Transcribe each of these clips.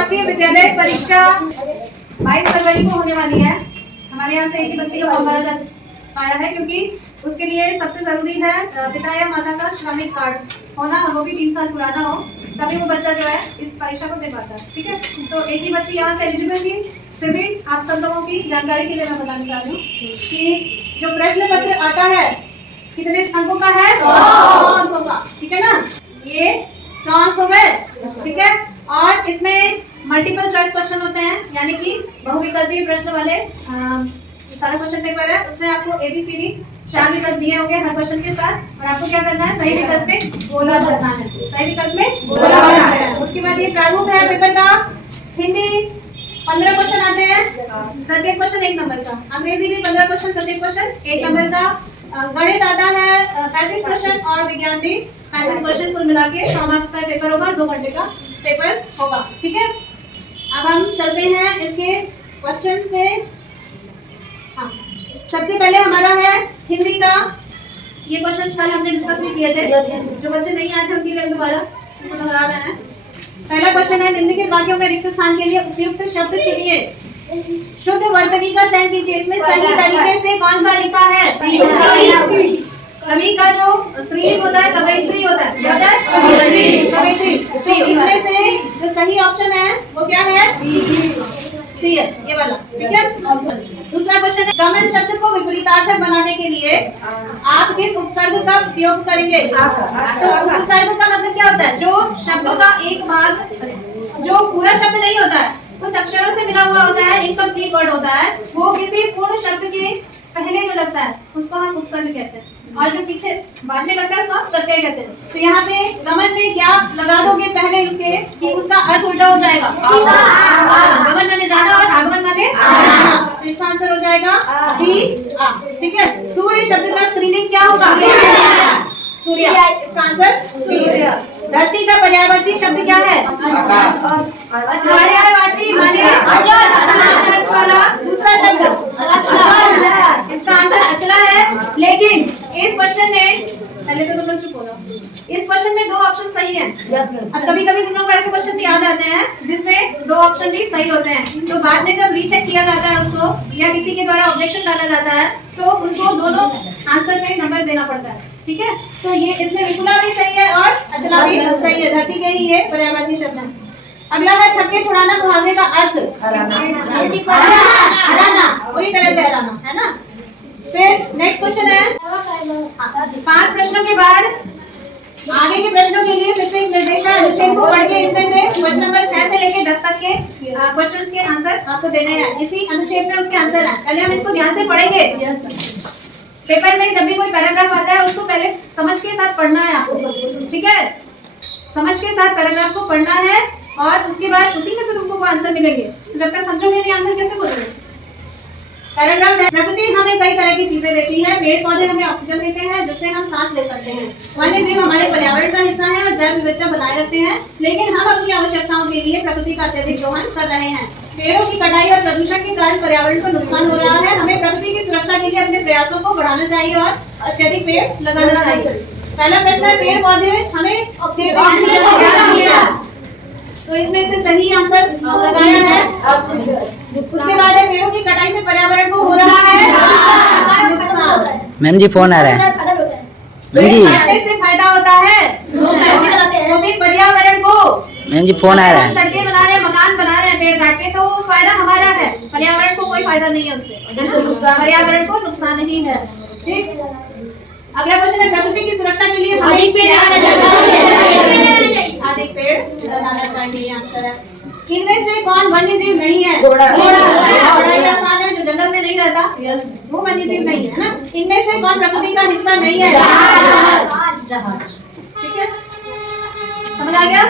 आवासीय विद्यालय परीक्षा 22 फरवरी को होने वाली है। हमारे यहाँ से एक ही बच्चे का फॉर्म भरा जा पाया है, क्योंकि उसके लिए सबसे जरूरी है पिता या माता का श्रमिक कार्ड होना, और वो भी 3 साल पुराना हो, तभी वो बच्चा जो है इस परीक्षा को दे पाता है। ठीक है, तो एक ही बच्ची यहाँ से एलिजिबल थी। फिर भी आप सब लोगों की जानकारी के लिए मैं बताना चाह रही हूँ कि जो प्रश्न पत्र आता है कितने अंकों का है? 100 अंकों का। ठीक है ना, ये 100 अंक हो गए। ठीक है, और इसमें मल्टीपल चॉइस क्वेश्चन होते हैं, यानी कि बहुविकल्पीय प्रश्न वाले सारा क्वेश्चन पेपर है। उसमें आपको ABCD 4 विकल्प दिए होंगे हर क्वेश्चन के साथ, और आपको क्या करना है? सही विकल्प में गोला भरना है। सही विकल्प में गोला भरना है। उसके बाद ये प्रारूप है पेपर का। हिंदी 15 क्वेश्चन आते हैं, प्रत्येक क्वेश्चन 1 नंबर का। अंग्रेजी भी 15 क्वेश्चन, प्रत्येक क्वेश्चन 1 नंबर का। गणित आता है 35 क्वेश्चन, और विज्ञान भी 35 क्वेश्चन। कुल मिला के 100 मार्क्स का पेपर होगा, 2 घंटे का पेपर होगा। ठीक है, अब हम चलते हैं इसके क्वेश्चंस में। हाँ, सबसे पहले हमारा है हिंदी का। ये क्वेश्चंस कल हमने डिस्कस भी किए थे। जो बच्चे नहीं आए थे उनके लिए हम दोबारा इसको दोहरा रहे हैं। पहला क्वेश्चन है, निम्नलिखित वाक्यों में रिक्त स्थान के लिए उपयुक्त शब्द चुनिए। शुद्ध वर्तनी का चयन कीजिए। इसमें सही तरीके से कौन सा लिखा है? कवि का जो स्त्रीलिंग होता है कवयित्री होता है, क्या होता है? कवयित्री। इसमें से जो सही ऑप्शन है वो क्या है? सी है, ये वाला। ठीक है, दूसरा क्वेश्चन है, गमन शब्द को विपरीतार्थक बनाने के लिए आप किस उपसर्ग का उपयोग करेंगे? तो उपसर्ग का मतलब क्या होता है? जो शब्द का एक भाग जो पूरा शब्द नहीं होता है, कुछ अक्षरों से मिला हुआ होता है, इनकम्प्लीट वर्ड होता है, वो किसी पूर्ण शब्द के पहले जो लगता है उसको हम उपसर्ग कहते हैं, और जो पीछे बाद में लगता है उसको हम प्रत्यय कहते हैं। तो यहाँ पे गमन में क्या लगा दोगे पहले उसके कि उसका अर्थ उल्टा हो जाएगा। गमन माने जाना और आगमन माने आना, तो इसका आंसर हो जाएगा बी आ। ठीक है, सूर्य शब्द का स्त्रीलिंग क्या होगा? सूर्य। इसका आंसर सूर्य। धरती का पर्यायवाची शब्द क्या है? पर्यायवाची माने समान अर्थ वाला दूसरा शब्द। इसका आंसर अचला है। लेकिन इस क्वेश्चन में, पहले तो तुम लोग चुप हो जाओ, इस क्वेश्चन में 2 ऑप्शन सही हैं। अब कभी कभी तुम लोग को ऐसे क्वेश्चन भी आ जाते हैं जिसमें 2 ऑप्शन भी सही होते हैं, तो बाद में जब रीचेक किया जाता है उसको, या किसी के द्वारा ऑब्जेक्शन डाला जाता है, तो उसको दोनों आंसर में नंबर देना पड़ता है। ठीक है, तो ये इसमें विपुला भी सही है और अचला भी सही है। धरती के ही ये पर्यायवाची शब्द है। अगला है, छक्के छुड़ाना मुहावरे का अर्थ? हराना, पूरी तरह से हराना, है ना। फिर नेक्स्ट क्वेश्चन है, 5 प्रश्नों के बाद आगे के प्रश्नों के लिए फिर से निर्देशा अनुच्छेद को पढ़ के इसमें से क्वेश्चन नंबर 6 से लेके 10 तक के क्वेश्चंस के आंसर आपको देने हैं। इसी अनुच्छेद में उसके आंसर हैं। पहले हम इसको ध्यान से पढ़ेंगे। पेपर में जब भी कोई पैराग्राफ आता है उसको पहले समझ के साथ पढ़ना है आपको। ठीक है, समझ के साथ पैराग्राफ को पढ़ना है, और उसके बाद उसी में से तुमको वो आंसर मिलेंगे। तो जब तक समझोगे नहीं आंसर कैसे बोलोगे? पैराग्राफ है, प्रकृति हमें कई तरह की चीजें देती है। पेड़ पौधे हमें ऑक्सीजन देते हैं जिससे हम सांस ले सकते हैं। वन्य जीव हमारे पर्यावरण का हिस्सा है और जैव विविधता बनाए रखते हैं, लेकिन हम अपनी आवश्यकताओं के लिए प्रकृति का अत्यधिक दोहन कर रहे हैं। पेड़ों की कटाई और प्रदूषण के कारण पर्यावरण को नुकसान हो रहा है। हमें प्रकृति की सुरक्षा के लिए अपने प्रयासों को बढ़ाना चाहिए और अत्यधिक पेड़ लगाना चाहिए। पहला प्रश्न है, पेड़ पौधे हमें ऑक्सीजन, तो इसमें से सही आंसर लगाया है। उसके बाद है, पेड़ों की कटाई से पर्यावरण को हो रहा है नुकसान। मैम जी फोन आ रहा है। मैम जी काटने से फायदा होता है, तो भी पर्यावरण को। मैम जी फोन आ रहा है। सड़कें बना रहे हैं, मकान बना रहे हैं पेड़ काट के, तो फायदा हमारा है, पर्यावरण को कोई फायदा नहीं है उससे, पर्यावरण को नुकसान ही है। ठीक, अगला क्वेश्चन है, प्रकृति की सुरक्षा के लिए अधिक पेड़ लगाना चाहिए। आंसर है, इनमें से कौन वन्य जीव नहीं है? घोड़ा ही आसान है, जो जंगल में नहीं रहता वो वन्य जीव नहीं है ना। इनमें से कौन प्रकृति का हिस्सा नहीं है? जहाज। ठीक है, समझ आ गया?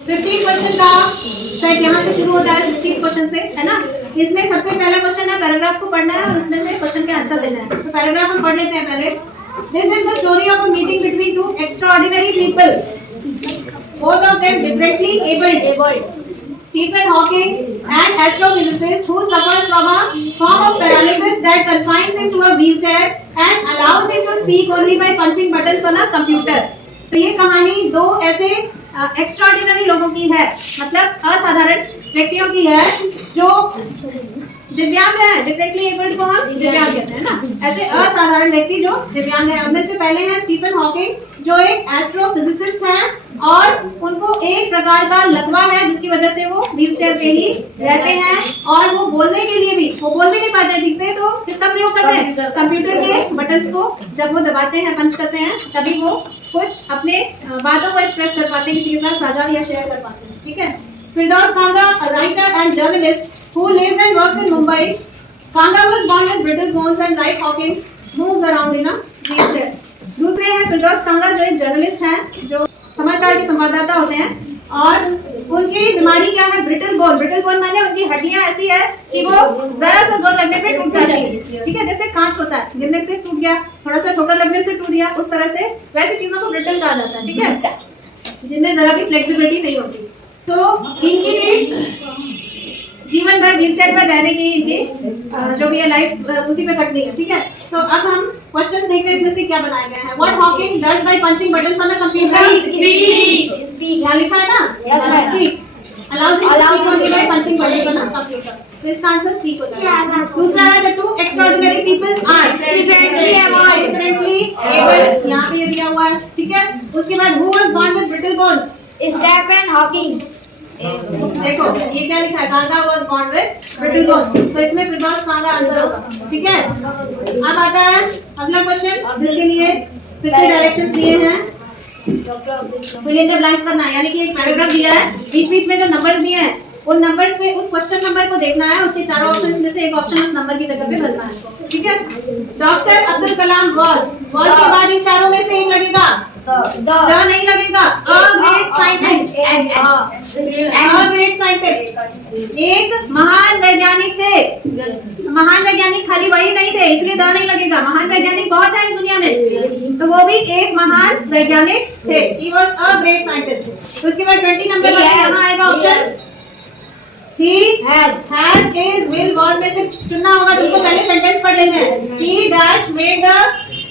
15 क्वेश्चन का सेट यहाँ से शुरू होता है 16 क्वेश्चन से, है ना। इसमें सबसे पहला क्वेश्चन है, पैराग्राफ को पढ़ना है और उसमें से क्वेश्चन के आंसर देना है। तो पैराग्राफ हम पढ़ लेते हैं पहले। This is the story of a meeting between 2 extraordinary people, both of them differently abled. Stephen Hawking, an astrophysicist who suffers from a form of paralysis that confines him to a wheelchair and allows him to speak only by punching buttons on a computer. तो ये कहानी 2 ऐसे extraordinary लोगों की है, मतलब असाधारण व्यक्तियों की है जो दिव्यांग है। डिफरेंटली एबल्ड को हम दिव्यांग कहते हैं ना। ऐसे असाधारण व्यक्ति जो दिव्यांग है, उनमें से पहले है स्टीफन हॉकिंग, जो एक एस्ट्रोफिजिसिस्ट हैं और उनको एक प्रकार का लकवा है जिसकी वजह से वो व्हीलचेयर पे ही रहते हैं और वो बोलने के लिए भी, वो बोल भी नहीं पाते ठीक से, तो किसका प्रयोग करते हैं? कंप्यूटर के बटन्स को जब वो दबाते हैं, पंच करते हैं, तभी वो कुछ अपने बातों को एक्सप्रेस कर पाते हैं, किसी के साथ साझा या शेयर कर पाते हैं। ठीक है। फिरदौस कांगा, a writer and journalist who lives and works in Mumbai. Kanga was born with brittle bones and like Hawking moves around in a wheelchair. दूसरे हैं फिरदौस कांगा, जो एक जर्नलिस्ट हैं, जो समाचार के संवाददाता होते हैं, और उनकी बीमारी क्या है? Brittle bone. ब्रिटल बोन माने उनकी हड्डियां ऐसी है कि वो जरा सा जोर लगने पे टूट जाती है। ठीक है, जैसे कांच होता है, गिरने से टूट गया, थोड़ा सा ठोकर लगने से टूट गया, उस तरह से वैसी चीजों को ब्रिटल कहा जाता है। ठीक है, जिनमें जरा भी फ्लेक्सिबिलिटी नहीं होती। तो इनकी भी जीवन भर व्हीलचेयर पर रहने की इनकी जो भी है लाइफ उसी पे कटनी है। ठीक है, तो अब हम क्वेश्चंस देखते हैं इसमें से क्या बनाए गए हैं। What Hawking does by punching buttons on a computer? Speak. यहाँ लिखा है ना, speak. Allows it to speak only by punching buttons on a computer. तो इसका आंसर स्पीक हो जाएगा। दूसरा है the two extraordinary people are differently abled. यहाँ पे ये दिया हुआ है। ठीक है, उसके बाद who was born with brittle bones? Stephen Hawking. देखो ये क्या लिखा है? कांगा was born with brittle bones, तो इसमें फिरदौस कांगा आंसर होगा। ठीक है, अब आता है अगला क्वेश्चन, जिसके लिए फिर से डायरेक्शंस दिए हैं। फिल इन द ब्लैंक्स करना है, यानी कि एक पैराग्राफ दिया है, बीच बीच में जो नंबर्स दिए हैं उन नंबर्स पे उस क्वेश्चन नंबर को देखना है, उसके चारों ऑप्शंस में से एक ऑप्शन उस नंबर की जगह पे भरना है इसको। ठीक है, डॉक्टर अब्दुल कलाम वाज के बाद इन चारों में से एक लगेगा, द नहीं लगेगा। A great scientist, a great scientist, एक महान वैज्ञानिक थे। महान वैज्ञानिक खाली वही नहीं थे, इसलिए द नहीं लगेगा। महान वैज्ञानिक बहुत है इस दुनिया में, तो वो भी एक महान वैज्ञानिक थे। He was a great scientist. तो उसके बाद 20 नंबर पर यहाँ आएगा option he has is will was में से चुनना होगा, जिसको पहले सेंटेंस पढ़ लेंगे। he dash made the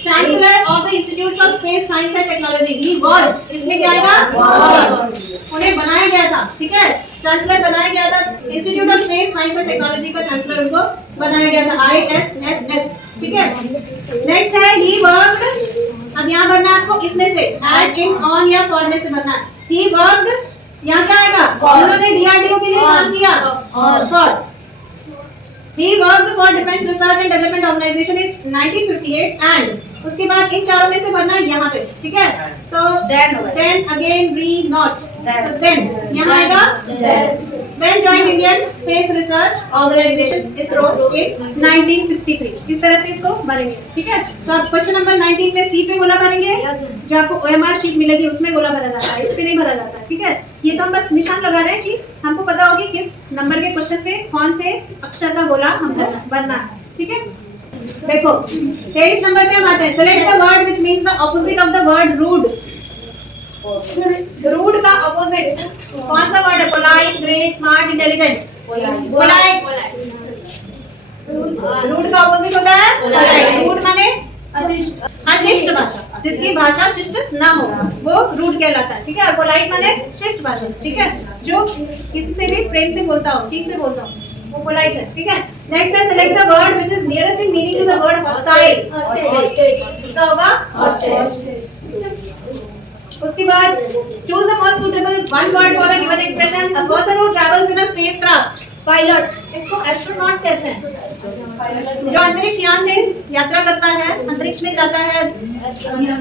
chancellor of the institute of space science and technology। he was, इसमें क्या आएगा? was। उन्हें बनाया गया था। ठीक है, चांसलर बनाया गया था, institute of space science and technology का चांसलर उनको बनाया गया था, ISSS। ठीक है, नेक्स्ट है he worked। अब यहाँ भरना आपको इसमें से at, in, on या for में से भरना है। he worked, यहाँ क्या आएगा? उन्होंने DRDO के लिए काम किया, for। he worked for defense research and development organization in 1958 and उसके बाद इन चारों में से भरना है यहाँ पे। ठीक है, तो then again re not, तो then यहाँ आएगा then joined Indian Space Research Organization ISRO in 1963। इस तरह से इसको भरेंगे। ठीक है, तो अब क्वेश्चन नंबर 19 में सी पे गोला भरेंगे, जो आपको OMR शीट मिलेगी उसमें गोला भरा जाता है, इस पे नहीं भरा जाता। ठीक है, ये तो हम बस निशान लगा रहे हैं कि हमको पता होगी किस नंबर के क्वेश्चन पे कौन से अक्षर का गोला हमको भरना है। ठीक है, देखो 23 नंबर पे हम आते हैं। Select the word which means the opposite of the word rude. Rude का ऑपोजिट कौन सा वर्ड है? Polite, great, smart, intelligent. Polite. Rude का ऑपोजिट होता है पोलाइट। रूड माने अशिष्ट भाषा, जिसकी भाषा शिष्ट ना हो वो रूड कहलाता है। ठीक है, और पोलाइट माने शिष्ट भाषा। ठीक है, जो किसी से भी प्रेम से बोलता हो, ठीक से बोलता हो, वो पोलाइट है। ठीक है, नेक्स्ट है select the word which is nearest in meaning to the word hostile. इसका होगा हॉस्टाइल। उसके बाद choose the most suitable one word for the given expression। A person who travels in a spacecraft। Pilot, इसको astronaut कहते हैं। जो अंतरिक्ष यान में यात्रा करता है, अंतरिक्ष में जाता है,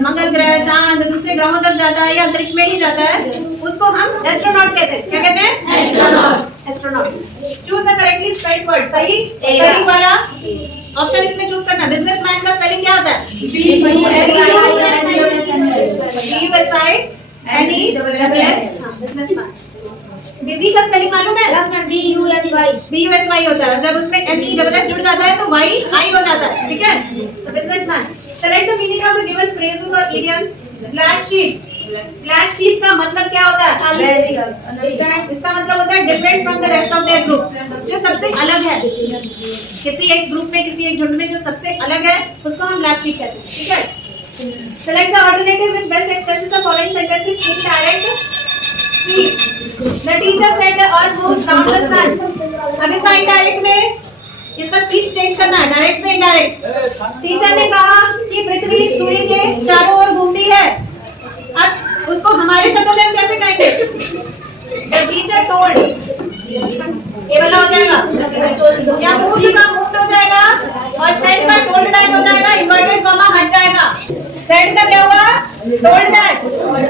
मंगल ग्रह, चांद, दूसरे ग्रहों तक जाता है या अंतरिक्ष में ही जाता है, उसको हम एस्ट्रोनॉट कहते हैं। क्या कहते हैं? Astronaut. Astronaut. Choose the correctly spelled word. सही स्पेलिंग वाला ऑप्शन इसमें चूज करना। बिजनेसमैन का स्पेलिंग क्या होता है? बिजनेसमैन। बिजी का स्पेलिंग मालूम है? BUSY होता है, और जब उसमें MESS जुड़ जाता है तो YI हो जाता है। ठीक है, तो businessman. Select the meaning of the given phrases और idioms. Black sheep. Black sheep का मतलब क्या होता है? इसका मतलब होता है different from the rest of their group, जो सबसे अलग है। किसी एक ग्रुप में, किसी एक झुंड में जो सबसे अलग है उसको हम ब्लैक शीप कहते हैं। ठीक है, select the alternative which best expresses the following sentences in direct speech. The teacher said the earth moves round the sun. अब इसका indirect में इसका स्पीच चेंज करना है, डायरेक्ट से इनडायरेक्ट। टीचर ने कहा कि पृथ्वी सूर्य के चारों ओर घूमती है। अब उसको हमारे शब्दों में हम कैसे कहेंगे? The teacher told, ये वाला हो जाएगा, या मूव का मूव्ड हो जाएगा और सेड का टोल्ड दैट हो जाएगा, इन्वर्टेड कॉमा हट जाएगा। सेड का क्या हुआ? Told that.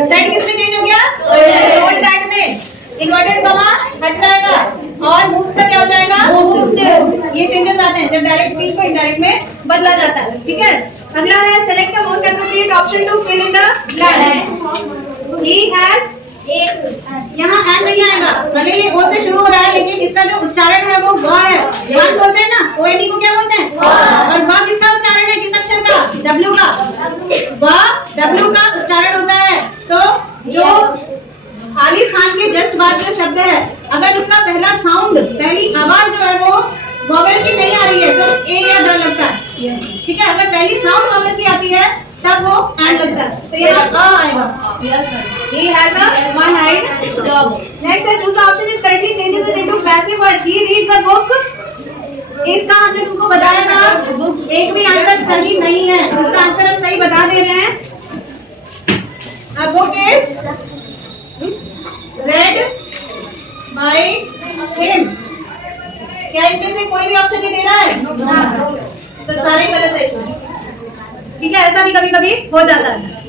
सेड किस में चेंज हो गया? टोल्ड दैट में। इन्वर्टेड कॉमा हट जाएगा और मूव्स का क्या हो जाएगा? मूव्ड। ये चेंजेस आते हैं जब डायरेक्ट स्पीच को इनडायरेक्ट में बदला जाता है। ठीक है, अगला है select the most appropriate option to fill in the blanks. He has, यहाँ एन नहीं आएगा, भले ये ओ से शुरू हो रहा है लेकिन इसका जो उच्चारण है वो व है। वन बोलते हैं ना, ओ एन ई को क्या बोलते हैं? और व किसका उच्चारण है? किस अक्षर का? डब्ल्यू का। व डब्ल्यू का उच्चारण होता है। तो जो खाली स्थान के जस्ट बाद जो शब्द है, अगर उसका पहला साउंड, पहली आवाज जो है वो वोवेल की नहीं आ रही है तो ए या द लगता है। ठीक है, अगर पहली साउंड वोवेल की आती है तब वो एंड लगता है, तो यहाँ अ आएगा। He has a one-eyed dog. Next है choose the option which correctly changes it into passive voice. He reads a book. इसका हमने तुमको बताया था, एक भी आंसर सही नहीं है, इसका आंसर हम सही बता दे रहे हैं। A book is read by him. क्या इसमें से कोई भी ऑप्शन नहीं दे रहा है? तो सारे गलत है इसमें। ठीक है, ऐसा भी कभी कभी हो जाता है।